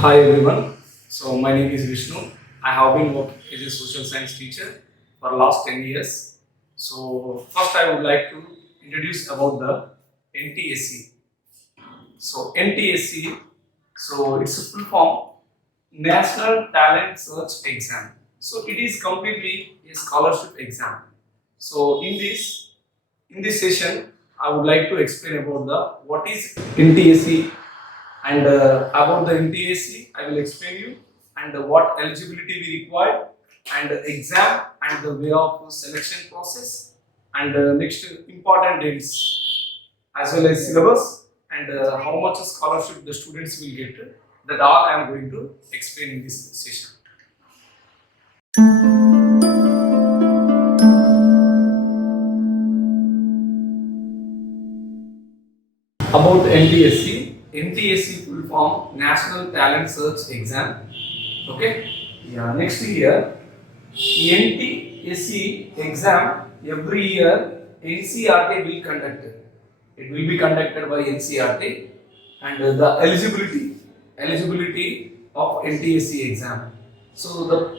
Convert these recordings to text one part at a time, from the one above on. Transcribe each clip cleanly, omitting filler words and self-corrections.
Hi everyone. So my name is Vishnu. I have been working as a social science teacher for last 10 years. So first I would like to introduce about the NTSC. So NTSC, so it's a full form National Talent Search Exam. So it is completely a scholarship exam. So in this session I would like to explain about the what is NTSC and about the NTSC, I will explain you and what eligibility we require and the exam and the way of selection process and next important dates as well as syllabus and how much scholarship the students will get. That all I am going to explain in this session. About NTSC full form National Talent Search Exam. Okay. Yeah. Next year NTSC exam every year NCRT will conduct. It will be conducted by NCRT and the eligibility of NTSC exam. So the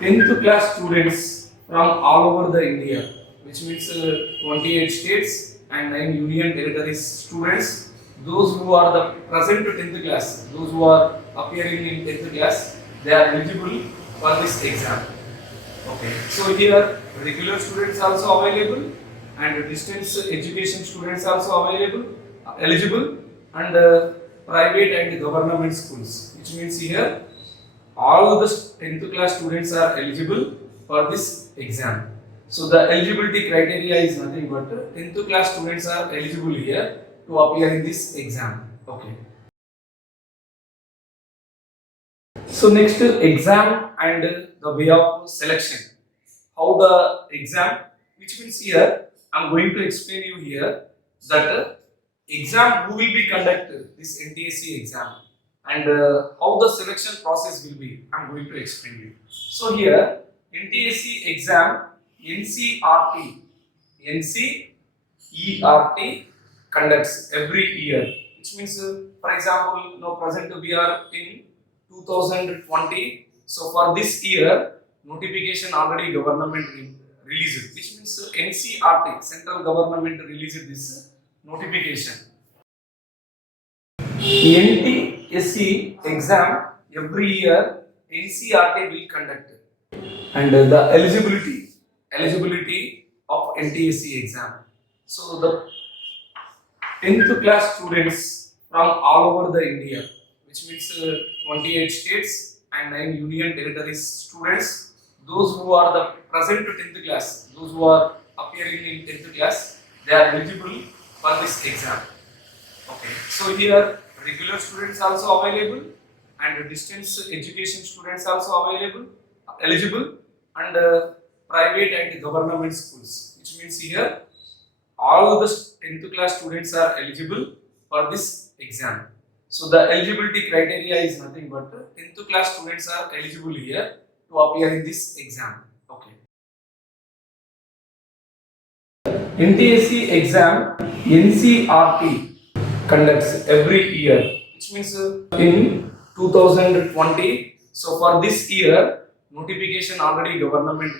10th class students from all over the India, which means 28 states and 9 union territories students, those who are the present 10th class, those who are appearing in 10th class, they are eligible for this exam. Okay. So here regular students also available and distance education students also eligible and private and government schools, which means here all the 10th class students are eligible for this exam. So the eligibility criteria is nothing but 10th class students are eligible here to appear in this exam. Okay. So next exam and the way of selection. How the exam, which means here I am going to explain you here that exam who will be conducted this NTSC exam and how the selection process will be. I am going to explain you. So here NTSC exam NCERT conducts every year, which means for example now present we are in 2020. So for this year notification already government released, which means NCRT central government released this notification. NTSC exam every year NCRT will conduct and the eligibility of NTSC exam. So the 10th class students from all over the India, which means 28 states and 9 union territories students, those who are the present 10th class, those who are appearing in 10th class, they are eligible for this exam. Okay. So here regular students also available and distance education students also eligible and private and government schools, which means here all the 10th class students are eligible for this exam. So the eligibility criteria is nothing but 10th class students are eligible here to appear in this exam. Okay. NTSC exam NCRT conducts every year, which means in 2020. So for this year notification already government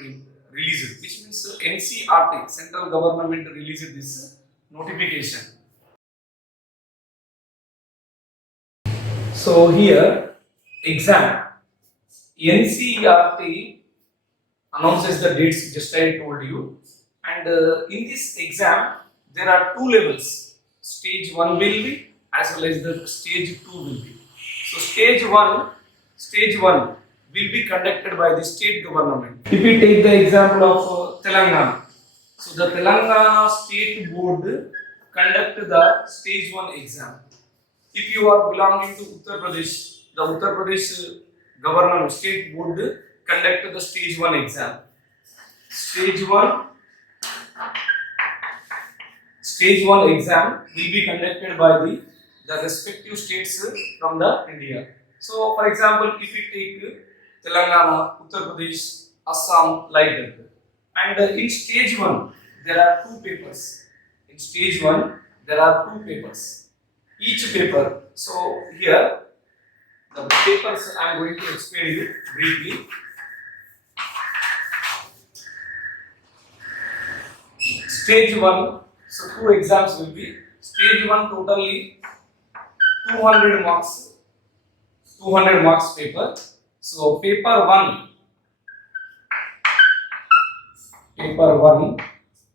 released, which means NCRT central government released this notification. So here exam NCRT announces the dates just I told you, and in this exam there are two levels. Stage 1 will be as well as the stage 2 will be. So stage 1 will be conducted by the state government. If we take the example of Telangana, so the Telangana state board conduct the stage 1 exam. If you are belonging to Uttar Pradesh, the Uttar Pradesh government state board conduct the stage 1 exam. Stage 1 exam will be conducted by the respective states from the India. So for example, if we take Telangana, Uttar Pradesh, Assam like that. And in stage 1 there are two papers. In stage 1 there are two papers. Each paper. So here the papers I am going to explain you briefly. Stage 1, so 2 exams will be. Stage 1 totally 200 marks, 200 marks paper. So paper 1,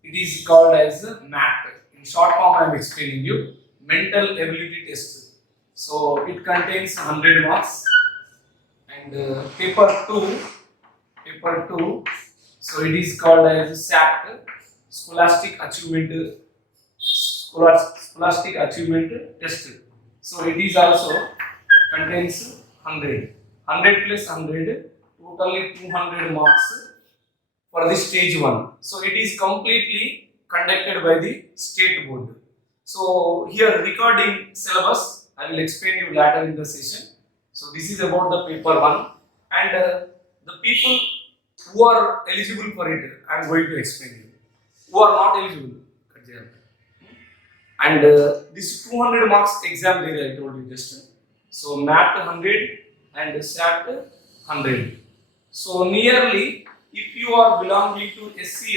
it is called as MAT. In short form, I am explaining you mental ability test. So it contains 100 marks. And paper 2, so it is called as SAT, Scholastic Achievement Test. So it is also contains 100 plus 100, totally 200 marks for the stage 1. So it is completely conducted by the state board. So here recording syllabus I will explain you later in the session. So this is about the paper 1, and the people who are eligible for it I am going to explain you. Who are not eligible, and this 200 marks exam there I told you just. So MAT 100 and SAT 100. So nearly, if you are belonging to SC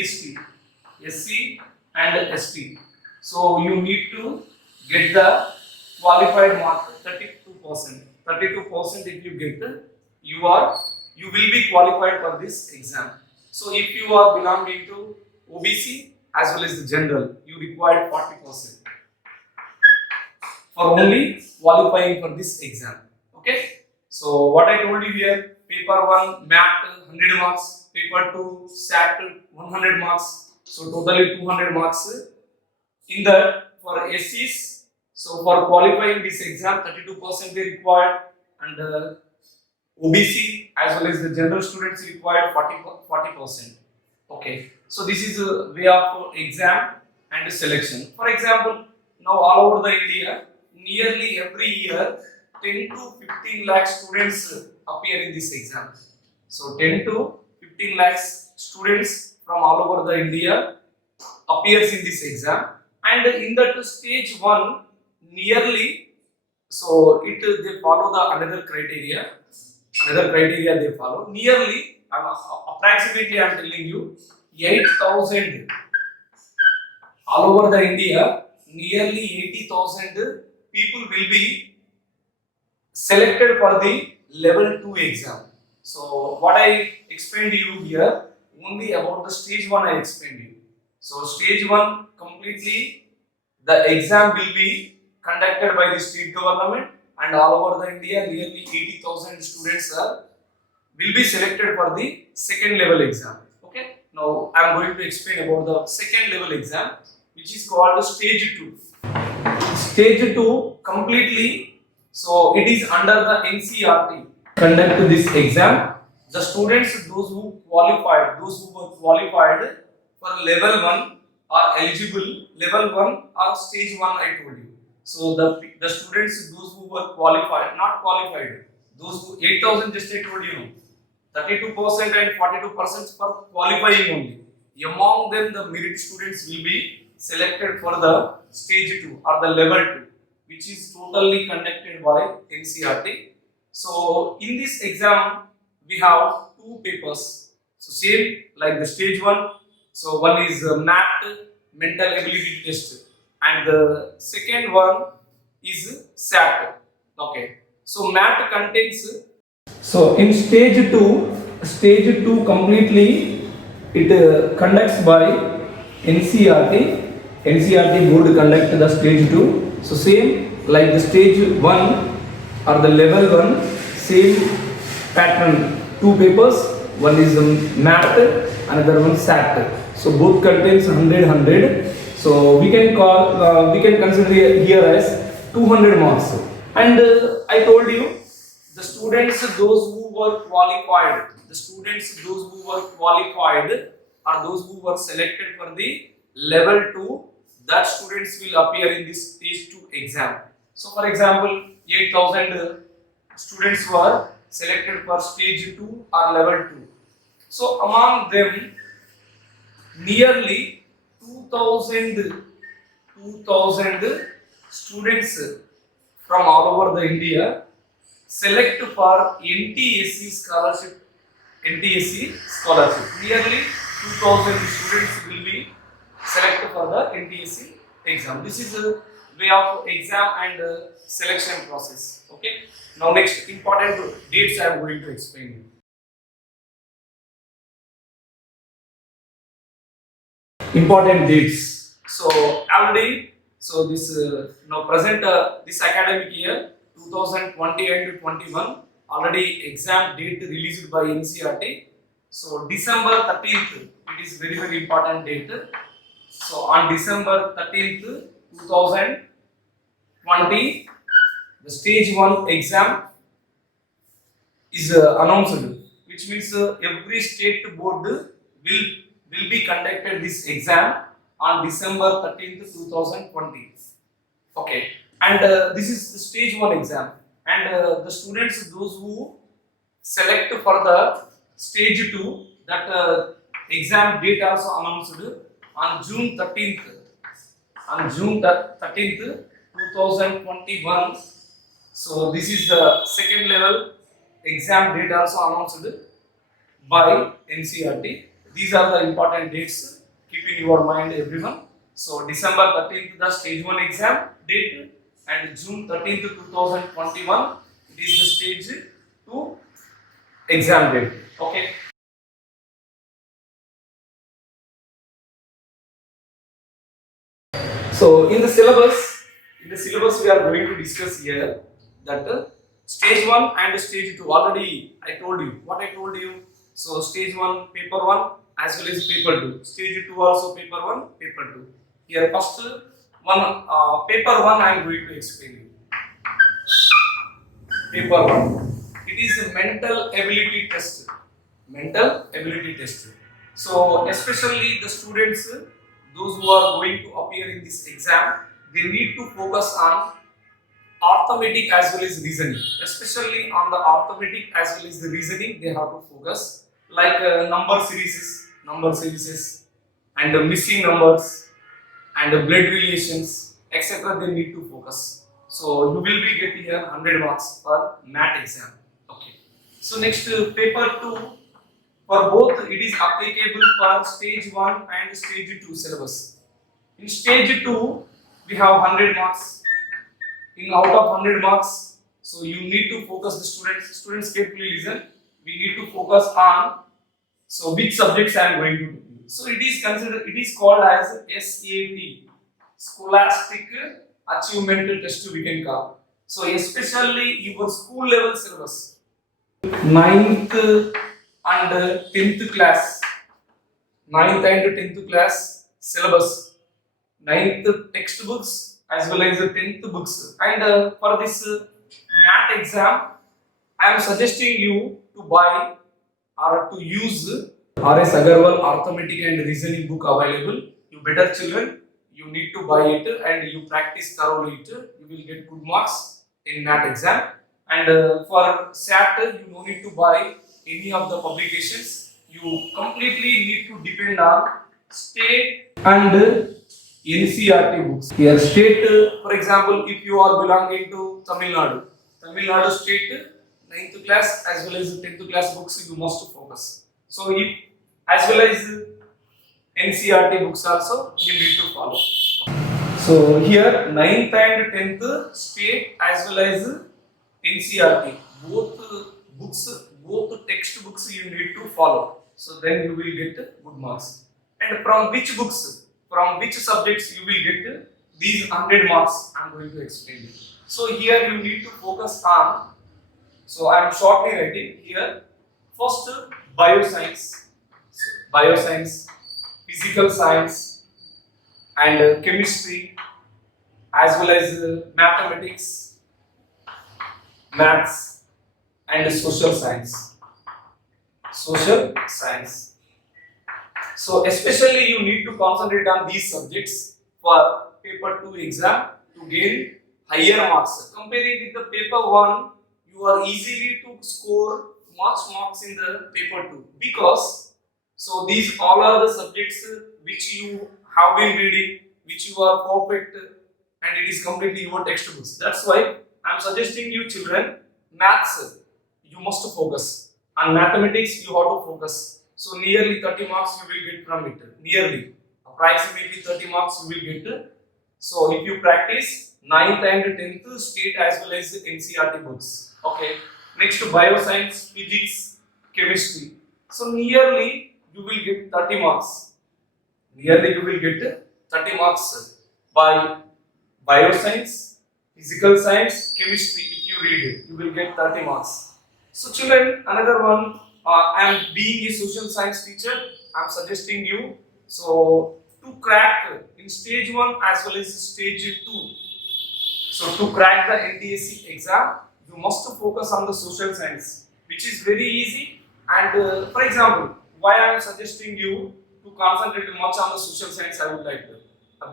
and ST, so you need to get the qualified mark 32%. 32% if you get, you will be qualified for this exam. So if you are belonging to OBC as well as the general, you require 40% for only qualifying for this exam. Okay. So what I told you here, paper 1 MAT 100 marks, paper 2 SAT 100 marks, so totally 200 marks. In that, for SCs, so for qualifying this exam 32% they required, and OBC as well as the general students required 40%. Okay, so this is a way of exam and selection. For example, now all over the India, nearly every year 10 to 15 lakh students appear in this exam. So 10 to 15 lakhs students from all over the India appears in this exam, and in that stage 1 nearly, so they follow the another criteria they follow. Nearly, approximately I am telling you 8,000 all over the India, nearly 80,000 people will be selected for the level 2 exam. So what I explained to you here, only about the stage 1 I explained you. So stage 1 completely the exam will be conducted by the state government, and all over the India nearly 80,000 students will be selected for the second level exam. Okay. Now I am going to explain about the second level exam, which is called stage 2. Stage 2 completely, so it is under the NCERT conduct this exam. The students, those who were qualified for level 1 are eligible. Level 1 or stage 1 I told you. So the students, those who were qualified, not qualified, those who 8,000 just I told you, 32% and 42% for qualifying only. Among them, the merit students will be selected for the stage 2 or the level 2, which is totally conducted by NCERT. So in this exam, we have 2 papers. So same like the stage 1. So one is MAT, mental ability test, and the second one is SAT. Okay. So MAT contains. So in stage 2 completely it conducts by NCERT. NCERT board conduct the stage 2. So same like the stage 1 or the level 1, same pattern. 2 papers. One is MAT, another one SAT. So both contains 100. So we can consider here as 200 marks. And I told you the students those who were qualified, or those who were selected for the level 2, that students will appear in this stage 2 exam. So for example, 8,000 students were selected for stage 2 or level 2. So among them, nearly 2,000 students from all over the India select for NTSC scholarship. NTSC scholarship. Nearly 2000 students will be selected for the NTSC exam. This is a way of exam and selection process. Okay. Now next important dates I am going to explain you. Important dates. So already, so this now present this academic year 2020 and 21 already exam date released by NCERT. So December 13th, it is very important date. So on December 13th, 2020, the stage 1 exam is announced, which means every state board will be conducted this exam on December 13th, 2020. Okay, and this is the stage 1 exam, and the students, those who select for the stage 2, that exam date also announced on June 13th. On June 13th, 2021. So this is the second level exam date also announced by NCERT. These are the important dates. Keep in your mind, everyone. So December 13th, the stage 1 exam date, and June 13th, 2021, it is the stage 2 exam date. Okay. So in the syllabus, we are going to discuss here that stage 1 and stage 2. Already I told you what I told you. So stage 1 paper 1 as well as paper 2. Stage 2 also paper 1, paper 2. Here first one paper 1 I am going to explain you. Paper 1. It is a mental ability test. Mental ability test. So especially the students, those who are going to appear in this exam, they need to focus on arithmetic as well as reasoning. Especially on the arithmetic as well as the reasoning, they have to focus, like number series, and the missing numbers, and the blood relations, etc. They need to focus. So you will be getting here 100 marks for math exam. Okay. So next paper 2. For both, it is applicable for stage 1 and stage 2 syllabus. In stage 2, we have 100 marks. In out of 100 marks, so you need to focus the students. Students carefully listen. We need to focus on, so which subjects I am going to do. So it is considered. It is called as SAT, Scholastic Achievement Test. We can call. So especially your school level syllabus, 9th and 10th class, 9th and 10th class syllabus, 9th textbooks as well as the 10th books. And for this math exam, I am suggesting you to buy or to use R.S. Agarwal Arithmetic and Reasoning book available. You better children, you need to buy it and you practice thoroughly it. You will get good marks in math exam. And for SAT, you no need to buy any of the publications. You completely need to depend on state and NCERT books. Here, state, for example, if you are belonging to Tamil Nadu state 9th class as well as 10th class books, you must focus. So, if as well as NCERT books also, you need to follow. So, here 9th and 10th state as well as NCERT, both books, both textbooks you need to follow. So, then you will get good marks. And from which books, from which subjects you will get these 100 marks, I am going to explain you. So here you need to focus on, so I am shortly writing here, first bioscience, physical science and chemistry as well as mathematics, maths and social science. So especially you need to concentrate on these subjects for paper 2 exam to gain higher marks. Comparing with the paper 1, you are easily to score much marks in the paper 2 because so these all are the subjects which you have been reading, which you are perfect, and it is completely your textbooks. That's why I am suggesting you children, maths you must focus, and mathematics you have to focus. So nearly 30 marks you will get from it. Nearly, approximately 30 marks you will get. So if you practice 9th and 10th state as well as NCERT books. Okay. Next, bioscience, physics, chemistry. So nearly you will get 30 marks. Nearly you will get 30 marks by bioscience, physical science, chemistry. If you read it, you will get 30 marks. So children, another one, I am being a social science teacher, I am suggesting you, so to crack in stage 1 as well as stage 2. So to crack the NTSC exam, you must focus on the social science, which is very easy. And for example, why I am suggesting you to concentrate much on the social science, I would like to.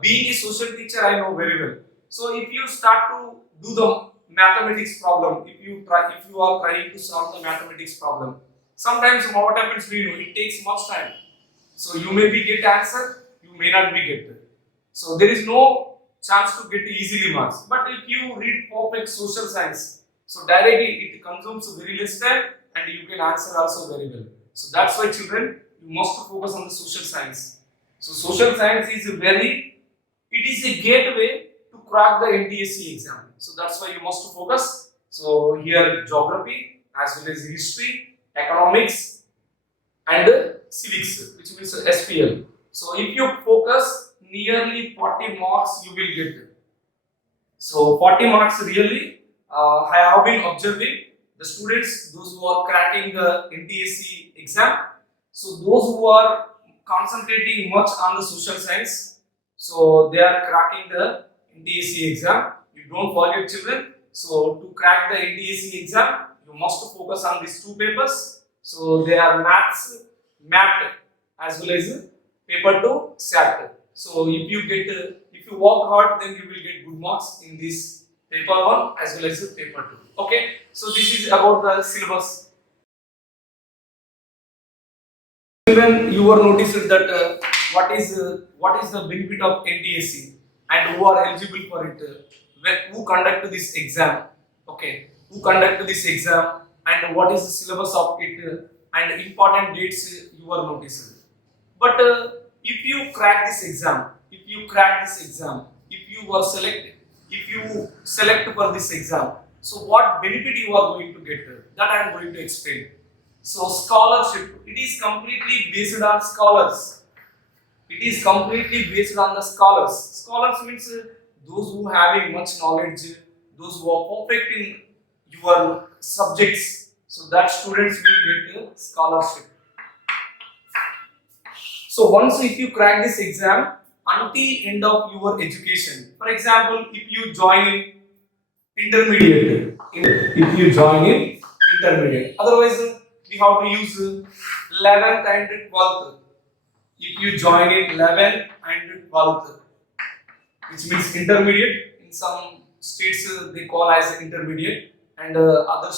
Being a social teacher, I know very well. So if you start to do the mathematics problem, if you are trying to solve the mathematics problem, sometimes what happens to you, it takes much time. So you may be get answer, you may not be get. So there is no chance to get easily marks. But if you read perfect social science, so directly it consumes very less time and you can answer also very well. So that's why children, you must focus on the social science. So social science is it is a gateway to crack the NTSC exam. So that's why you must focus. So here geography as well as history, economics and civics, which means SPL. So if you focus, nearly 40 marks you will get. So 40 marks really, I have been observing the students, those who are cracking the NTSC exam. So those who are concentrating much on the social science, so they are cracking the NTSC exam. You don't forget children. So to crack the NTSC exam, you must focus on these two papers. So they are maths, math as well as paper 2 SAT. So if you work hard, then you will get good marks in this paper 1 as well as paper 2. Okay. So this is about the syllabus. Children, you were noticed that what is the benefit of NTSC and who are eligible for it, who conduct this exam, okay, who conduct this exam and what is the syllabus of it and important dates you are noticed. But if you crack this exam, if you select for this exam, so what benefit you are going to get, that I am going to explain. So scholarship, it is completely based on scholars. It is completely based on the scholars. Scholars means those who having much knowledge, those who are perfect in your subjects. So that students will get a scholarship. So once if you crack this exam, until end of your education, for example, if you join in intermediate, otherwise we have to use 11th and 12th. If you join in 11th and 12th, which means intermediate, in some states they call as intermediate, and other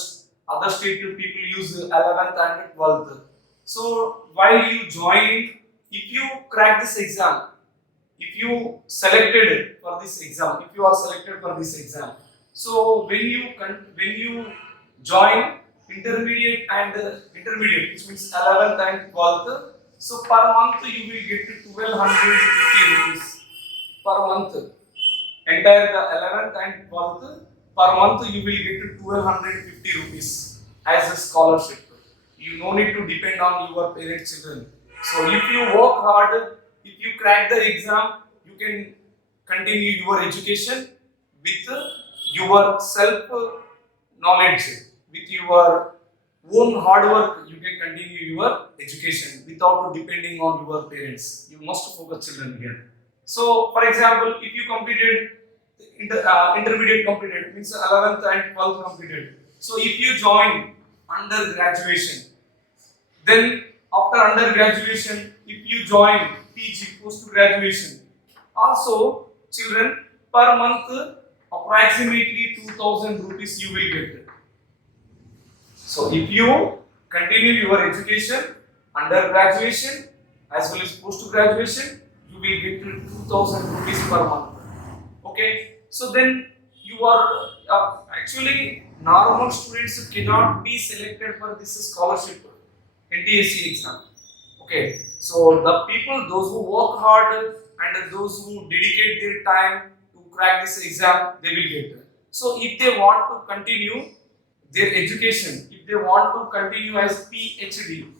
state people use 11th and 12th. So while you join, if you crack this exam, if you are selected for this exam, so when you join intermediate, which means 11th and 12th, so per month you will get 1250 rupees per month. Entire the 11th and 12th, per month you will get 1250 rupees as a scholarship. You no need to depend on your parents' children. So if you work hard, if you crack the exam, you can continue your education with your self knowledge, with your own hard work. You can continue your education without depending on your parents. You must focus children here. So for example, if you completed intermediate completed, means 11th and 12th completed. So if you join under graduation, then after undergraduation, if you join PG, post graduation, also children, per month approximately 2000 rupees you will get. So if you continue your education, undergraduation as well as post graduation, you will get 2000 rupees per month. Okay, so then you are actually Normal students cannot be selected for this scholarship NTSC exam. Okay, so the people, those who work hard and those who dedicate their time to crack this exam, they will get. So if they want to continue their education, if they want to continue as PhD,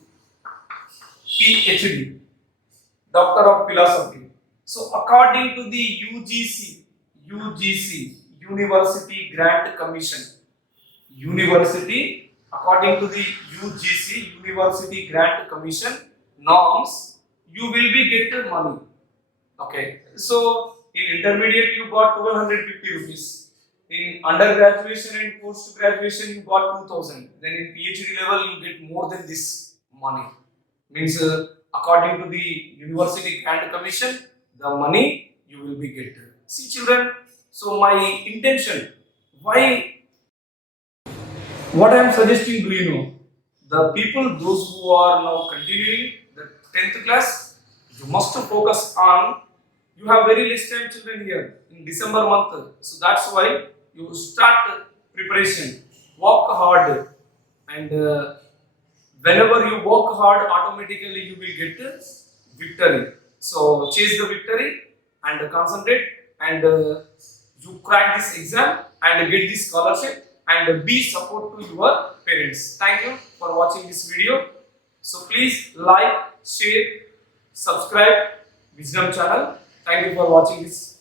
Doctor of Philosophy. So according to the UGC, University Grant Commission, according to the UGC, University Grant Commission norms, you will be get money. Okay, so in intermediate you got 1250 rupees. In undergraduation and post graduation you got 2000. Then in PhD level you get more than this money. Means according to the University Grant Commission, the money you will be get. See children, so my intention, why, what I am suggesting, do you know? The people, those who are now continuing the 10th class, you must focus on, you have very less time children here in December month. So that's why you start preparation, work hard, and whenever you work hard, automatically you will get victory. So chase the victory and concentrate, and you crack this exam and get this scholarship, and be support to your parents. Thank you for watching this video. So please like, share, subscribe Wisdom channel. Thank you for watching this